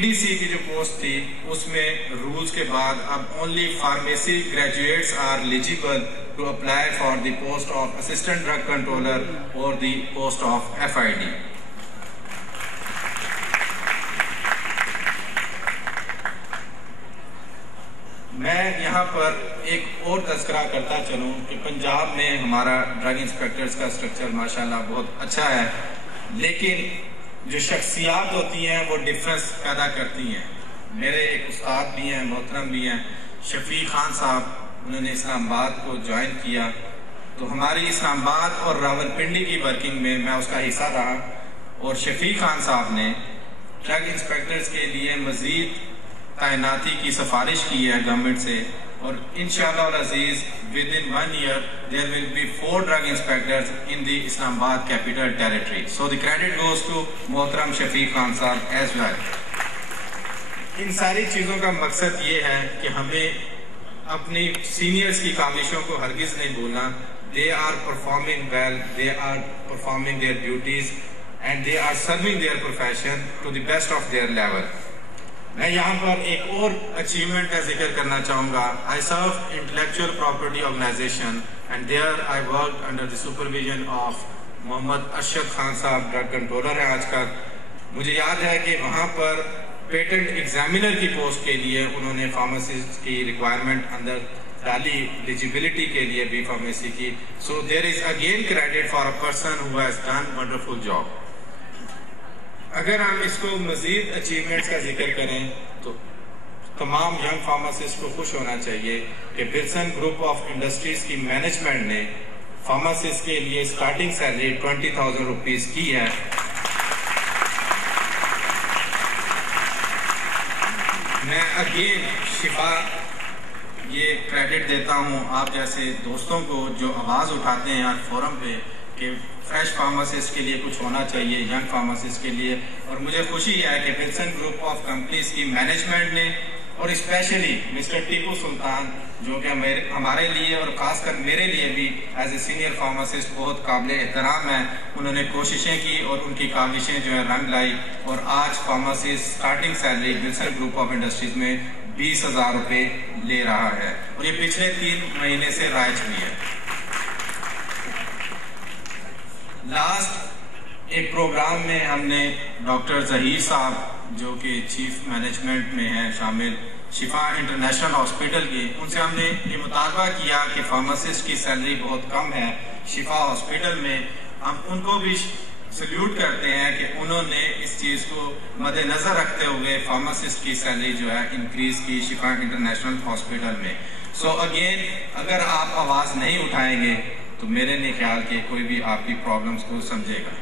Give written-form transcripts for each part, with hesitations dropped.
ADC کی جو post تھی اس میں رولز کے بعد اب only pharmacy graduates are eligible to apply for the post of assistant drug controller اور دی پوسٹ آف FID. میں یہاں پر ایک اور تذکرہ کرتا چلوں کہ پنجاب میں ہمارا ڈرگ انسپیکٹرز کا سٹرکچر ماشاءاللہ بہت اچھا ہے، لیکن جو شخصیات ہوتی ہیں وہ ڈیفرنس پیدا کرتی ہیں. میرے ایک استاد بھی ہیں، محترم بھی ہیں، شفیق خان صاحب، انہوں نے اسلام آباد کو جوائن کیا، تو ہماری اسلام آباد اور راولپنڈی کی ورکنگ میں میں اس کا حصہ رہا، اور شفیق خان صاحب نے ڈرگ انسپیکٹرز کے لیے مزید تعیناتی کی سفارش کی ہے گورنمنٹ سے، اور انشاءاللہ العزیز within 1 year there will be 4 drug inspectors in the Islamabad capital territory. So the credit goes to محترم شفیق خان صاحب as well. ان ساری چیزوں کا مقصد یہ ہے کہ ہمیں اپنی سینئرز کی کاوشوں کو ہرگز نہیں بھولنا. They are performing well, they are performing their duties and they are serving their profession to the best of their level. میں یہاں پر ایک اور اچیومنٹ کا ذکر کرنا چاہوں گا. I serve intellectual property organization and there I worked under the supervision of محمد ارشد خان صاحب، drug controller ہیں آج کل. مجھے یاد ہے کہ وہاں پر پیٹنٹ ایگزامینر کی پوسٹ کے لیے انہوں نے فارماسسٹ کی ریکوائرمنٹ اندر ڈالی، ایلیجیبلٹی کے لیے بھی فارمیسی کی. So there is again credit for a person who has done wonderful job. اگر ہم اس کو مزید اچیومنٹس کا ذکر کریں تو تمام ینگ فارماسسٹ کو خوش ہونا چاہیے کہ ولسن گروپ آف انڈسٹریز کی مینجمنٹ نے فارماسسٹ کے لیے سٹارٹنگ سیلری 20,000 روپیز کی ہے. میں اگین شفا یہ کریڈٹ دیتا ہوں آپ جیسے دوستوں کو جو آواز اٹھاتے ہیں آج فورم پہ کہ فریش فارماسسٹ کے لیے کچھ ہونا چاہیے ینگ فارماسسٹ کے لیے. اور مجھے خوشی ہے کہ ولسن گروپ آف کمپنیز کی مینجمنٹ نے اور اسپیشلی مسٹر ٹیپو سلطان جو کہ ہمارے لیے اور خاص کر میرے لیے بھی ایز اے سینئر فارماسسٹ بہت قابل احترام ہے، انہوں نے کوششیں کی اور ان کی کاوشیں جو ہے رنگ لائی، اور آج pharmacist starting salary Wilson group of industries میں 20,000 روپے لے رہا ہے، اور یہ پچھلے 3 مہینے سے رائج ہوئی ہے. لاسٹ ایک پروگرام میں ہم نے ڈاکٹر ظہیر صاحب جو کہ چیف مینجمنٹ میں ہیں شامل شفا انٹرنیشنل ہاسپٹل کی، ان سے ہم نے یہ مطالبہ کیا کہ فارماسسٹ کی سیلری بہت کم ہے شفا ہاسپٹل میں. ہم ان کو بھی سلیوٹ کرتے ہیں کہ انہوں نے اس چیز کو مد نظر رکھتے ہوئے فارماسسٹ کی سیلری جو ہے انکریز کی شفا انٹرنیشنل ہاسپٹل میں. سو اگین اگر آپ آواز نہیں اٹھائیں گے تو میرے نہیں خیال کہ کوئی بھی آپ کی پرابلمز کو سمجھے گا.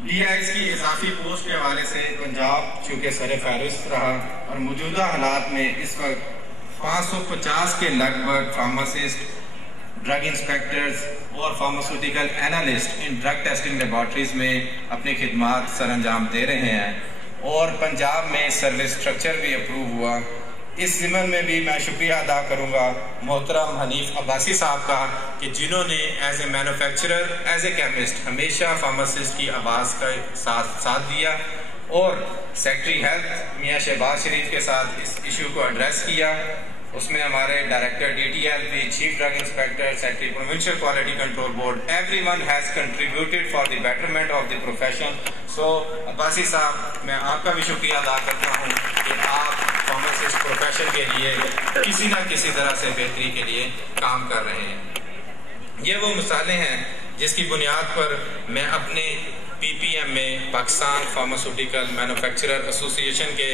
DIs کی اضافی پوسٹ کے حوالے سے پنجاب چونکہ سر فہرست رہا، اور موجودہ حالات میں اس وقت 550 کے لگ بھگ فارماسسٹ، ڈرگ انسپیکٹرز اور فارماسیوٹیکل اینالسٹ ان ڈرگ ٹیسٹنگ لیبارٹریز میں اپنی خدمات سر انجام دے رہے ہیں، اور پنجاب میں سروس اسٹرکچر بھی اپروو ہوا. اس ضمن میں بھی میں شکریہ ادا کروں گا محترم حنیف عباسی صاحب کا کہ جنہوں نے as a manufacturer, as a chemist ہمیشہ فارماسسٹ کی آواز کا ساتھ دیا، اور سیکٹری ہیلتھ میاں شہباز شریف کے ساتھ اس ایشو کو ایڈریس کیا. اس میں ہمارے ڈائریکٹر DTL بھی، chief drug inspector, secretary provincial quality control board, every one has contributed for the betterment of the profession. So Abbasi sahib میں آپ کا بھی شکریہ ادا کرتا ہوں کہ آپ فارماسسٹ پروفیشن کے لیے کسی نہ کسی طرح سے بہتری کے لیے کام کر رہے ہیں. یہ وہ مثالیں ہیں جس کی بنیاد پر میں اپنے PPM میں پاکستان فارماسیوٹیکل مینوفیکچرر ایسوسی ایشن کے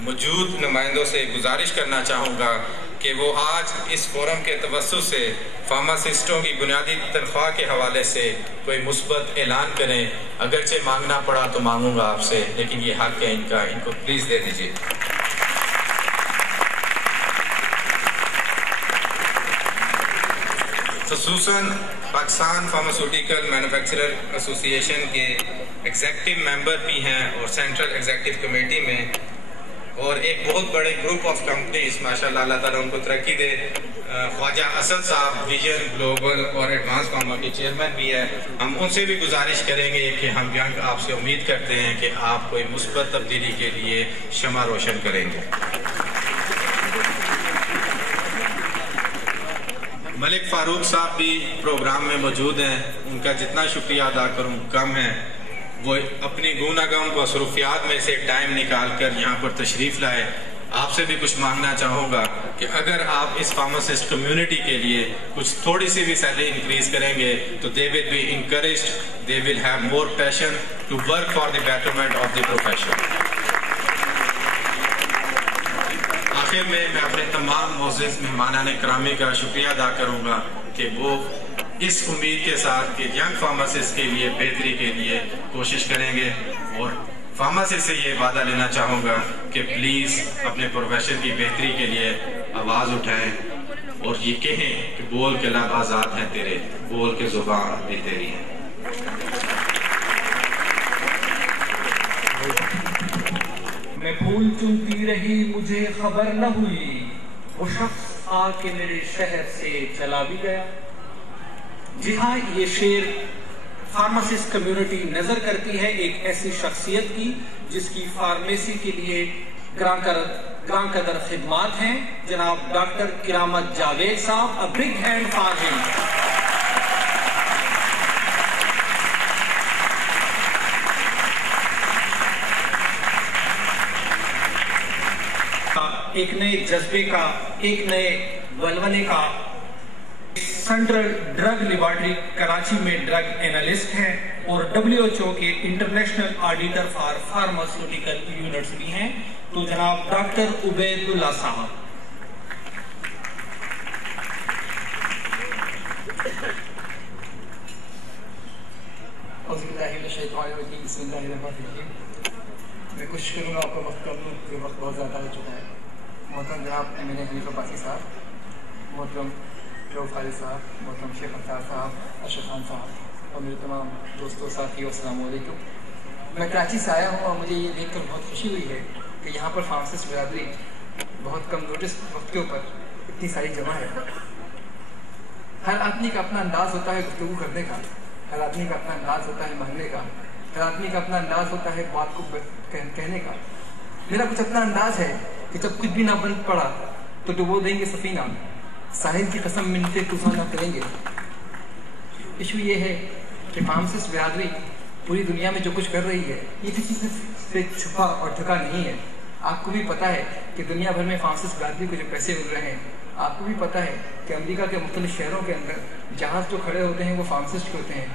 موجود نمائندوں سے گزارش کرنا چاہوں گا کہ وہ آج اس فورم کے توسط سے فارماسسٹوں کی بنیادی تنخواہ کے حوالے سے کوئی مثبت اعلان کریں. اگرچہ مانگنا پڑا تو مانگوں گا آپ سے، لیکن یہ حق ہے ان کا، ان کو پلیز دے دیجیے. خصوصاً پاکستان فارماسیوٹیکل مینوفیکچرر ایسوسی ایشن کے ایگزیکٹو ممبر بھی ہیں اور سینٹرل ایگزیکٹو کمیٹی میں اور ایک بہت بڑے گروپ آف کمپنیز ماشاءاللہ اللہ تعالیٰ ان کو ترقی دے، خواجہ اسد صاحب ویژن گلوبل اور ایڈوانس فارما کے چیئرمین بھی ہے، ہم ان سے بھی گزارش کریں گے کہ ہم ینگ آپ سے امید کرتے ہیں کہ آپ کوئی مثبت تبدیلی کے لیے شمع روشن کریں گے۔ ملک فاروق صاحب بھی پروگرام میں موجود ہیں، ان کا جتنا شکریہ ادا کروں کم ہے، وہ اپنی گوناگوں مصروفیات میں سے ٹائم نکال کر یہاں پر تشریف لائے۔ آپ سے بھی کچھ مانگنا چاہوں گا کہ اگر آپ اس فارماسسٹ کمیونٹی کے لیے کچھ تھوڑی سی بھی سیلری انکریز کریں گے تو they will be encouraged, they will have more passion to work for the betterment of the profession۔ آخر میں اپنے تمام معزز مہمانان کرامی کا شکریہ ادا کروں گا کہ وہ اس امید کے ساتھ کہ ینگ فارماسسٹ کے لیے بہتری کے لیے کوشش کریں گے، اور فارماسسٹ سے یہ وعدہ لینا چاہوں گا کہ پلیز اپنے پروفیشن کی بہتری کے لیے آواز اٹھائیں اور یہ کہیں کہ بول کے لب آزاد ہیں تیرے، بول کے زبان بھی تیری ہے۔ میں پھول چنتی رہی مجھے خبر نہ ہوئی، وہ شخص آ کے میرے شہر سے چلا بھی گیا۔ جی ہاں، یہ شعر فارماسسٹ کمیونٹی نظر کرتی ہے ایک ایسی شخصیت کی جس کی فارمیسی کے لیے گراں قدر خدمات ہیں، جناب ڈاکٹر کرامت جاوید صاحب، a big hand for him۔ ایک نئے جذبے کا، ایک نئے ولولے کا، سینٹرل ڈرگ لیبارٹری کراچی میں ڈرگ اینالسٹ ہیں اور WHO کے international auditor for pharmaceutical units بھی ہیں، تو جناب ڈاکٹر عبید اللہ صاحب۔ اعوذ باللہ من الشیطان الرجیم، بسم اللہ الرحمن الرحیم۔ میں کوشش کروں گا آپ کا وقت کم لوں کہ وقت بہت زیادہ ہو چکا ہے۔ محترم جناب MNA حنیف عباسی صاحب، محترم فاروق خالد صاحب، محترم شیخ افطار صاحب، اشرف خان صاحب اور میرے تمام دوستوں ساتھیوں، السلام علیکم۔ میں کراچی سے آیا ہوں اور مجھے یہ دیکھ کر بہت خوشی ہوئی ہے کہ یہاں پر فارماسسٹ برادری بہت کم نوٹس وقت کے اوپر اتنی ساری جمع ہے۔ ہر آدمی کا اپنا انداز ہوتا ہے گفتگو کرنے کا، ہر آدمی کا اپنا انداز ہوتا ہے مانگنے کا، ہر آدمی کا اپنا انداز ہوتا ہے بات کو کہنے کا۔ میرا کچھ اپنا انداز ہے کہ جب کچھ بھی نہ بن پڑا تو ڈبو دیں گے سفینہ، ساحل کی قسم منتے طوفان نہ کریں گے۔ ایشو یہ ہے کہ فارماسسٹ برادری پوری دنیا میں جو کچھ کر رہی ہے یہ کسی سے چھپا اور ڈھکا نہیں ہے۔ آپ کو بھی پتہ ہے کہ دنیا بھر میں فارماسسٹ برادری کو جو پیسے مل رہے ہیں، آپ کو بھی پتہ ہے کہ امریکہ کے مختلف شہروں کے اندر جہاز جو کھڑے ہوتے ہیں وہ فارماسسٹ کے ہوتے ہیں۔